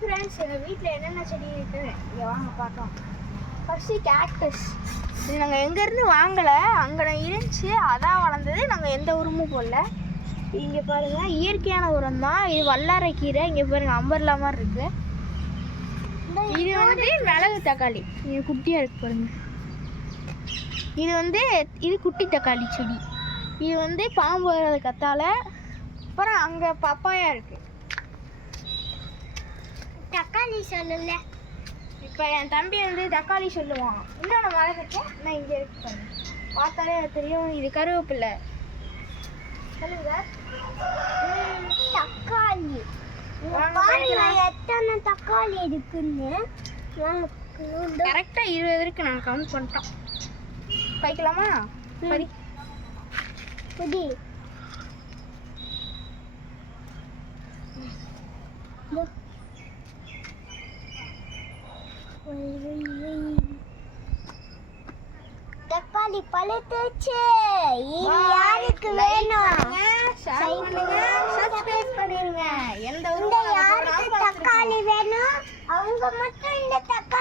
Friends, எங்கள் வீட்டில் என்னென்ன செடி இருக்குது இங்கே வாங்க பார்க்கலாம். First cactus. இது நாங்கள் எங்கேருந்து வாங்கலை, அங்கே இருந்துச்சு, அதான் வளர்ந்தது. நாங்கள் எந்த உரமும் போடல. இங்கே பாருங்கள், இயற்கையான உரம் தான். இது வல்லாரைக்கீரை. இங்கே பாருங்கள், அம்பர்லா மாதிரி இருக்குது. இது வந்து மிளகு தக்காளி. இது குட்டியாக இருக்குது பாருங்கள். இது வந்து இது குட்டி தக்காளி செடி. இது வந்து பாம்பு வர்றது கத்தால. அப்புறம் அங்கே பப்பாயா இருக்குது. தக்காளி சொல்லல. இப்போ என் தம்பி வந்து தக்காளி சொல்லுவான். இன்னொன்று மறந்துட்டேன், நான் இங்கே இருக்கு பாருங்க, பார்த்தாலே தெரியும். இது கருவேப்பில்லை. சொல்லுங்க. தக்காளி எத்தனை தக்காளி இருக்குன்னு கரெக்டாக 20 இருக்கு. நாங்கள் கவுண்ட் பண்ணிட்டோம். பறிக்கலாமா? பறி புதி தக்காளி பழுத்துச்சு. இது யாருக்கு வேணும்? சப்ஸ்கிரைப் பண்ணுங்க. எந்த யாருக்கு தக்காளி வேணும் அவங்க மட்டும் இந்த தக்காளி